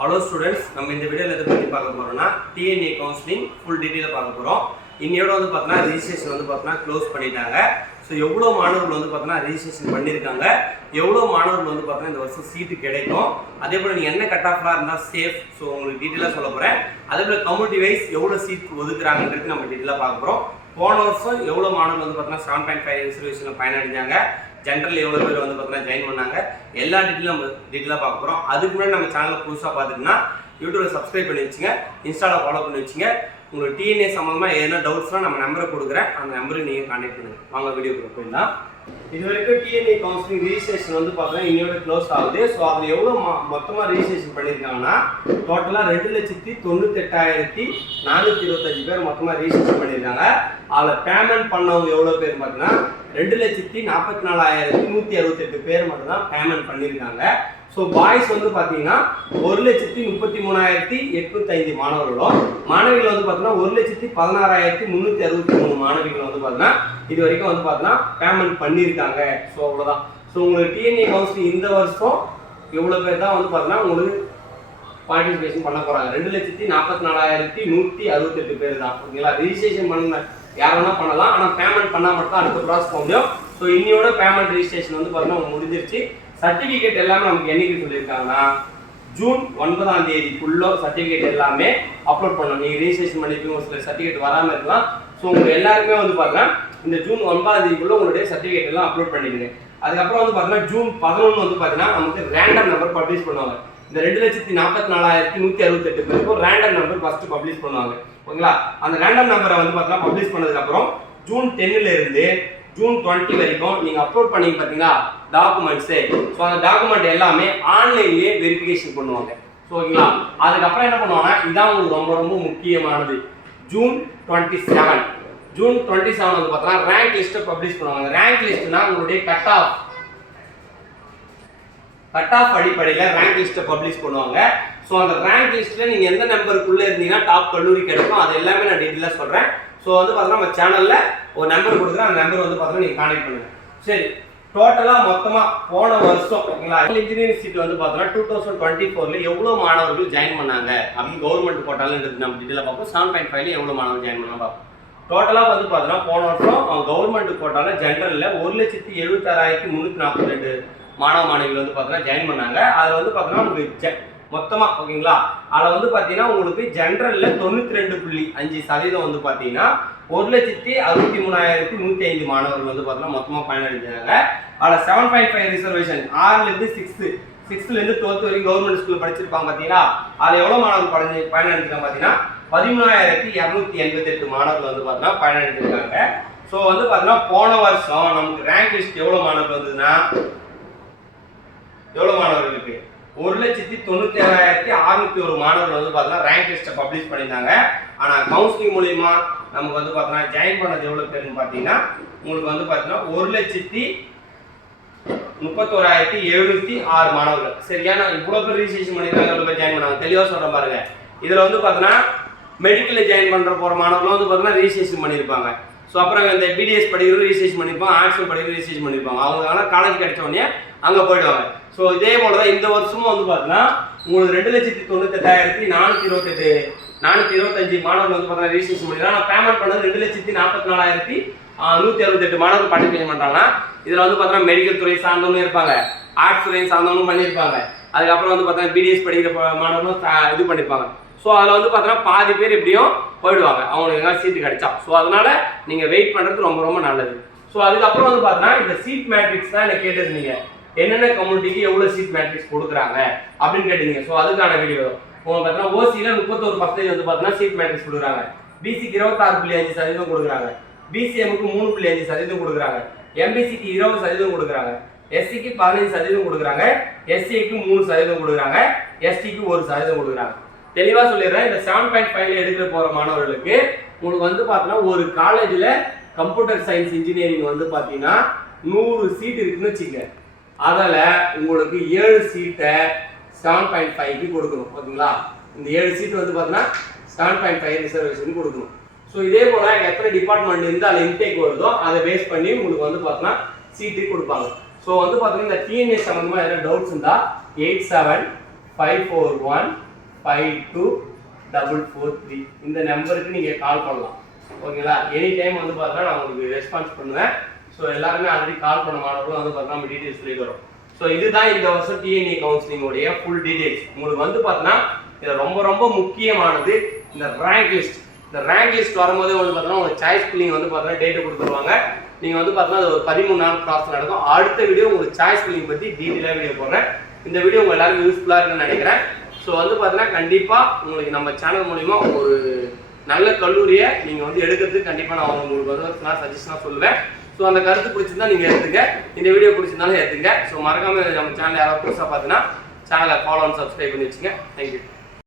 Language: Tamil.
ஹலோ ஸ்டூடெண்ட்ஸ் நம்ம இந்த வீடியோவில் எதை பற்றி பார்க்க போகிறோம்னா டிஎன்ஏ கவுன்சிலிங் ஃபுல் டீட்டெயிலாக பார்க்க போகிறோம் இன்னையோட வந்து பார்த்தோன்னா ரிஜிஸ்ட்ரேஷன் வந்து பார்த்தோன்னா க்ளோஸ் பண்ணிட்டாங்க. ஸோ எவ்வளோ மாணவர்கள் வந்து பார்த்தோன்னா ரிஜிஸ்ட்ரேஷன் பண்ணியிருக்காங்க எவ்வளோ மாணவர்கள் வந்து பார்த்தோன்னா இந்த வருஷம் சீட்டு கிடைக்கும்? அதே போல் நீங்கள் என்ன கட் ஆஃப்லாம் இருந்தால் சேஃப் ஸோ உங்களுக்கு டீட்டெயிலாக சொல்ல போகிறேன் அதே போல் கம்யூனிட்டி வைஸ் எவ்வளோ சீட் ஒதுக்குறாங்கன்றது நம்ம டீட்டெயிலாக பார்க்க போகிறோம் போன வருஷம் எவ்வளோ மாணவர்கள் வந்து பார்த்தோன்னா செவன் பாயிண்ட் ஃபைவ் ரிசர்வேஷனில் பயனடைஞ்சாங்க? ஜென்ரல் எவ்வளோ பேர் வந்து பார்த்தீங்கன்னா ஜாயின் பண்ணாங்க எல்லா டீட்டெயிலும் நம்ம டீட்டெயிலாக பார்க்க போகிறோம் அதுக்கு முன்னாடி நம்ம சேனலை புதுசாக பார்த்துட்டுனா யூடியூப்பில் சப்ஸ்கிரைப் பண்ணி வச்சுங்க இன்ஸ்டாவில் ஃபாலோ பண்ணி வச்சுங்க. உங்களுக்கு டிஎன்ஏ சம்மந்தமாக எதனா டவுட்ஸ்லாம் நம்ம நம்பரை கொடுக்குறேன். அந்த நம்பருக்கு நீங்கள் கான்டாக்ட் பண்ணுங்கள் வாங்க வீடியோ போயிடலாம். இது வரைக்கும் டிஎன்ஏ கவுன்சிலிங் ரிஜிஸ்ட்ரேஷன் வந்து பார்த்தீங்கன்னா இன்னையோட க்ளோஸ் ஆகுது. ஸோ அதில் எவ்வளோ மொத்தமாக ரிஜிஸ்ட்ரேஷன் பண்ணியிருக்காங்கன்னா டோட்டலாக ரெண்டு லட்சத்தி தொண்ணூத்தெட்டாயிரத்தி நானூற்றி இருபத்தஞ்சு பேர் மொத்தமாக ரிஜிஸ்ட்ரேஷன் பண்ணியிருக்காங்க. அதில் பேமெண்ட் பண்ணவங்க எவ்வளோ பேர் பார்த்தீங்கன்னா ரெண்டு லட்சத்தி நாற்பத்தி நாலாயிரத்தி நூற்றி அறுபத்தெட்டு பேர் மட்டும் தான் பேமெண்ட் பண்ணியிருக்காங்க. ஸோ பாய்ஸ் வந்து பார்த்தீங்கன்னா ஒரு லட்சத்தி முப்பத்தி மூணாயிரத்தி எட்நூத்தி மாணவர்களும் மாணவிகள் வந்து பார்த்தீங்கன்னா ஒரு லட்சத்தி பதினாறாயிரத்தி முந்நூற்றி அறுபத்தி மூணு மாணவிகள் வந்து பார்த்தீங்கன்னா இது வரைக்கும் வந்து பார்த்தீங்கன்னா பேமெண்ட் பண்ணியிருக்காங்க ஸோ அவ்வளோதான் ஸோ உங்களுக்கு டிஎன்ஏ கவுன்சிலிங் இந்த வருஷம் எவ்வளோ பேர் தான் வந்து பார்த்தீங்கன்னா உங்களுக்கு பார்ட்டிசிபேஷன் பண்ண போகிறாங்க ரெண்டு லட்சத்தி நாற்பத்தி நாலாயிரத்தி நூற்றி அறுபத்தெட்டு பேர் தான். ஓகேங்களா? ரிஜிஸ்ட்ரேஷன் பண்ண யார் வேணா பண்ணலாம். ஆனால் பேமெண்ட் பண்ணால் மட்டும் தான் அடுத்த ப்ராசஸ் போக முடியும். ஸோ இன்னியோட பேமெண்ட் ரிஜிஸ்ட்ரேஷன் வந்து பார்த்தீங்கன்னா முடிஞ்சிருச்சு. சர்டிஃபிகேட் எல்லாமே நமக்கு என்னைக்கு சொல்லியிருக்காங்கன்னா ஜூன் ஒன்பதாம் தேதிக்குள்ள சர்டிஃபிகேட் எல்லாமே அப்லோட் பண்ணணும். நீங்கள் ரிஜிஸ்ட்ரேஷன் பண்ணிருப்பீங்க ஒரு சில சர்டிஃபிகேட் வராமல் இருக்கலாம். ஸோ உங்க எல்லாருக்குமே வந்து பார்த்தீங்கன்னா இந்த ஜூன் ஒன்பதாம் தேதிக்குள்ள உங்களுடைய சர்டிஃபிகேட் எல்லாம் அப்லோட் பண்ணிடுங்க. அதுக்கப்புறம் வந்து பார்த்தீங்கன்னா ஜூன் பதினொன்று வந்து பார்த்தீங்கன்னா நமக்கு ரேண்டம் நம்பர் பப்ளிஷ் பண்ணுவாங்க. இந்த ரெண்டு லட்சத்தி நாற்பத்தி நாலாயிரத்தி நூற்றி அறுபத்தெட்டு பேருக்கும் ரேண்டம் நம்பர் ஃபர்ஸ்ட் பப்ளிஷ் பண்ணுவாங்க. ஓகேங்களா? அந்த ரேண்டம் நம்பரை வந்து பார்த்தீங்கன்னா பப்ளிஷ் பண்ணதுக்கப்புறம் ஜூன் டென்னில் இருந்து ஜூன் டுவெண்ட்டி வரைக்கும் நீங்கள் அப்லோட் பண்ணி பார்த்தீங்களா? டாக்குமெண்ட்ஸு ஸோ அந்த டாக்குமெண்ட் எல்லாமே ஆன்லைன்லேயே வெரிஃபிகேஷன் பண்ணுவாங்க. ஸோ ஓகேங்களா அதுக்கப்புறம் என்ன பண்ணுவாங்கன்னா இதான் உங்களுக்கு ரொம்ப ரொம்ப முக்கியமானது. June twenty seven June twenty seven வந்து பார்த்தோன்னா ரேங்க் லிஸ்ட்டை பப்ளிஷ் பண்ணுவாங்க. ரேங்க் லிஸ்ட்னா உங்களுடைய கட் ஆஃப் கட் ஆஃப் அடிப்படையில் ரேங்க் லிஸ்ட்டை பப்ளிஷ் பண்ணுவாங்க. ஸோ அந்த ரேங்க் லிஸ்ட்டில் நீங்கள் எந்த நம்பருக்குள்ளே இருந்தீங்கன்னா டாப் கல்லூரி கிடைக்கும். அது எல்லாமே நான் டீட்டெயிலாக சொல்கிறேன் ஸோ வந்து பார்த்தோன்னா நம்ம சேனலில் ஒரு நம்பர் கொடுக்குறேன் அந்த நம்பர் வந்து பார்த்தோன்னா நீங்கள் கான்டாக்ட் பண்ணுங்கள் சரி டோட்டலாக மொத்தமாக போன வருஷம் ஓகேங்களா? இன்ஜினியரிங் சீட் வந்து பார்த்தோன்னா டூ தௌசண்ட் டுவெண்ட்டி ஃபோரில் எவ்வளோ மாணவர்கள் ஜாயின் பண்ணாங்க? அப்படின்னு கவர்மெண்ட் போட்டாலும் நம்ம டீட்டெயிலாக பார்ப்போம். செவன் பாயிண்ட் ஃபைவ்ல எவ்வளோ மாணவர்கள் ஜாயின் பண்ணலாம் பார்ப்போம். டோட்டலாக வந்து பார்த்தோன்னா போன வருஷம் கவர்மெண்ட் போட்டாலும் ஜென்ரலில் ஒரு லட்சத்தி எழுபத்தாறாயிரத்தி முந்நூற்றி நாற்பத்தி ரெண்டு மாணவ மாணவிகள் வந்து பார்த்தோன்னா ஜாயின் பண்ணாங்க. அதில் வந்து பார்த்தோன்னா உங்களுக்கு மொத்தமாக ஓகேங்களா அதில் வந்து பார்த்தீங்கன்னா உங்களுக்கு ஜென்ரலில் தொண்ணூற்றி ரெண்டு புள்ளி அஞ்சு சதவீதம் வந்து பார்த்தீங்கன்னா ஒரு லட்சத்தி அறுபத்தி மூணாயிரத்தி நூற்றி ஐந்து மாணவர்கள் வந்து பார்த்தீங்கன்னா மொத்தமாக பயனடைஞ்சாங்க. அதில் செவன் பாயிண்ட் ஃபைவ் ரிசர்வேஷன் ஆறுலேருந்து சிக்ஸ்த்து சிக்ஸ்த்துலேருந்து டுவெல்த் வரைக்கும் கவர்மெண்ட் ஸ்கூல் படிச்சிருப்பாங்க பார்த்தீங்களா அதில் எவ்வளோ மாணவர்கள் பயணி பயனடைஞ்சிருக்காங்க பார்த்தீங்கன்னா பதிமூணாயிரத்தி இரநூத்தி எண்பத்தெட்டு மாணவர்கள் வந்து பார்த்தீங்கன்னா பயனடைஞ்சிருக்காங்க. ஸோ வந்து பார்த்தீங்கன்னா போன வருஷம் நமக்கு ரேங்க் லிஸ்ட் எவ்வளோ மாணவர்கள் வந்ததுன்னா எவ்வளோ மாணவர்களுக்கு ஒரு லட்சத்தி தொண்ணூத்தி ஏழாயிரத்தி அறுநூத்தி ஒரு மாணவர்கள் வந்து பார்த்தீங்கன்னா ரேங்க் லிஸ்ட்டை பப்ளிஷ் பண்ணியிருந்தாங்க. ஆனால் கவுன்சிலிங் மூலிமா நமக்கு வந்து பார்த்தீங்கன்னா ஜாயின் பண்ணது எவ்வளோ பேருன்னு பார்த்தீங்கன்னா உங்களுக்கு வந்து பார்த்தீங்கன்னா ஒரு லட்சத்தி முப்பத்தோராயிரத்தி எழுநூத்தி ஆறு மாணவர்கள். சரியா நான் இவ்வளோ பேர் ரிஜிஸ்ட்ரேஷன் பண்ணியிருக்காங்க இவ்வளோ பேர் ஜாயின் பண்ணாங்க. தெளிவாக சொல்கிறேன் பாருங்க. இதில் வந்து பார்த்தீங்கன்னா மெடிக்கலில் ஜாயின் பண்ணுற போகிற மாணவர்களும் வந்து பார்த்தீங்கன்னா ரிஜிஸ்ட்ரேஷன் பண்ணியிருப்பாங்க. ஸோ அப்புறம் இந்த பிடிஎஸ் படிக்கிறவங்க ரிஜிஸ்ட்ரேஷன் பண்ணியிருப்பாங்க ஆர்ட்ஸ் படிக்கிறவங்க ரிஜிஸ்ட்ரேஷன் பண்ணியிருப்பாங்க அவங்க காலேஜ் கிடைச்ச உடனே அங்கே போயிடுவாங்க. ஸோ இதே போல தான் இந்த வருஷமும் வந்து பார்த்தீங்கன்னா உங்களுக்கு ரெண்டு லட்சத்தி தொண்ணூத்தெட்டாயிரத்தி நானூற்றி இருபத்தெட்டு நானூற்றி இருபத்தஞ்சு மாணவர்கள் வந்து பார்த்தீங்கன்னா ரிஜிஸ்ட்ரேஷன் பண்ணிடுறாங்க ஆனால் பேமெண்ட் பண்ணது ரெண்டு லட்சத்தி நாற்பத்தி நாலாயிரத்தி நூற்றி அறுபத்தெட்டு மாணவர்கள் பார்ட்டிசிபேட் பண்ணுறாங்க இதில் வந்து பார்த்தீங்கன்னா மெடிக்கல் துறை சார்ந்தவங்களும் இருப்பாங்க. ஆர்ட்ஸ் துறை சார்ந்தவங்களும் பண்ணியிருப்பாங்க. அதுக்கப்புறம் வந்து பார்த்தீங்கன்னா பிடிஎஸ் படிக்கிற மாணவர்களும் இது பண்ணியிருப்பாங்க ஸோ அதில் வந்து பார்த்தோன்னா பாதி பேர் எப்படியும் போயிடுவாங்க. அவங்களுக்கு எங்கேயாவது சீட்டு கிடைச்சா. ஸோ அதனால நீங்கள் வெயிட் பண்ணுறது ரொம்ப ரொம்ப நல்லது. ஸோ அதுக்கப்புறம் வந்து பார்த்தோன்னா இந்த சீட் மேட்ரிக்ஸ் தான் எனக்கு கேட்டிருந்தீங்க? என்னென்ன கம்யூனிட்டிக்கு எவ்வளோ சீட் மேட்ரிக்ஸ் கொடுக்குறாங்க? அப்படின்னு கேட்டீங்க ஸோ அதுக்கான வீடியோ உங்களுக்கு பார்த்தீங்கன்னா ஓசியில் முப்பத்தோரு பர்சன்டேஜ் வந்து பார்த்தீங்கன்னா சீட் மேட்ரிக்ஸ் கொடுக்குறாங்க. பிசிக்கு இருபத்தாறு புள்ளி அஞ்சு சதவீதம் கொடுக்குறாங்க. பிசிஎம்க்கு மூணு புள்ளி அஞ்சு சதவீதம் கொடுக்குறாங்க. எம்பிசிக்கு இருபது சதவீதம் கொடுக்குறாங்க. எஸ்சிக்கு பதினஞ்சு சதவீதம் கொடுக்குறாங்க. எஸ்சிக்கு மூணு சதவீதம் கொடுக்குறாங்க. எஸ்டிக்கு ஒரு சதவீதம் கொடுக்குறாங்க. தெளிவாக சொல்லிடுறேன். இந்த செவன் பாயிண்ட் ஃபைவ்ல எடுக்கிற போகிற மாணவர்களுக்கு உங்களுக்கு வந்து பார்த்தீங்கன்னா ஒரு காலேஜில் கம்ப்யூட்டர் சயின்ஸ் இன்ஜினியரிங் வந்து பார்த்தீங்கன்னா நூறு சீட் இருக்குன்னு வச்சுங்க அதில் உங்களுக்கு ஏழு சீட்டை செவன் பாயிண்ட் ஃபைவ்க்கு கொடுக்கணும். ஓகேங்களா இந்த ஏழு சீட் வந்து பார்த்தீங்கன்னா செவன் பாயிண்ட் ஃபைவ் ரிசர்வேஷன் கொடுக்கணும். ஸோ இதே போல் எத்தனை டிபார்ட்மெண்ட் இருந்து அதில் இன்டேக் வருதோ அதை பேஸ் பண்ணி உங்களுக்கு வந்து பார்த்தீங்கன்னா சீட்டு கொடுப்பாங்க. ஸோ வந்து பார்த்தீங்கன்னா இந்த டிஎன்ஏ சம்மந்தமாக எதாவது டவுட்ஸ் இருந்தால் eight seven five four one five two double four three இந்த நம்பருக்கு நீங்கள் கால் பண்ணலாம். ஓகேங்களா? எனி டைம் வந்து பார்த்தீங்கன்னா நான் உங்களுக்கு ரெஸ்பான்ஸ் பண்ணுவேன். ஸோ எல்லாருமே ஆல்ரெடி கால் பண்ண மாணவர்களும் வந்து பார்த்தீங்கன்னா நம்ம டீட்டெயில்ஸ் சொல்லி தரோம் ஸோ இதுதான் இந்த வருஷம் டிஎன்இ கவுன்சிலிங்கோடைய ஃபுல் டீட்டெயில்ஸ் உங்களுக்கு வந்து பார்த்தீங்கன்னா இது ரொம்ப ரொம்ப முக்கியமானது இந்த ரேங்க் லிஸ்ட் இந்த ரேங்க் லிஸ்ட் வரும்போது வந்து பார்த்தீங்கன்னா உங்கள் சாய்ஸ் பில்லிங் வந்து பார்த்தீங்கன்னா டேட்டு கொடுத்துருவாங்க. நீங்கள் வந்து பார்த்தீங்கன்னா அது ஒரு பதிமூணு நாள் ப்ராசஸ் நடக்கும். அடுத்த வீடியோ உங்களுக்கு சாய்ஸ் பில்லிங் பற்றி டீட்டெயிலாக வீடியோ போடுறேன். இந்த வீடியோ உங்கள் எல்லாருக்கும் யூஸ்ஃபுல்லாக இருக்குன்னு நினைக்கிறேன். ஸோ வந்து பார்த்தீங்கன்னா கண்டிப்பாக உங்களுக்கு நம்ம சேனல் மூலிமா ஒரு நல்ல கல்லூரியை நீங்கள் வந்து எடுக்கிறதுக்கு கண்டிப்பாக நான் உங்களுக்கு வந்து நான் சஜஷனாக சொல்லுவேன். ஸோ அந்த கருத்து பிடிச்சிருந்தா நீங்கள் எடுத்துங்க. இந்த வீடியோ பிடிச்சிருந்தாலும் எடுத்துங்க. ஸோ மறக்காம நம்ம சேனல் யாராவது புதுசாக பார்த்தீங்கன்னா சேனலை ஃபாலோ அண்ட் சப்ஸ்கிரைப் பண்ணி வச்சுங்க. தேங்க்யூ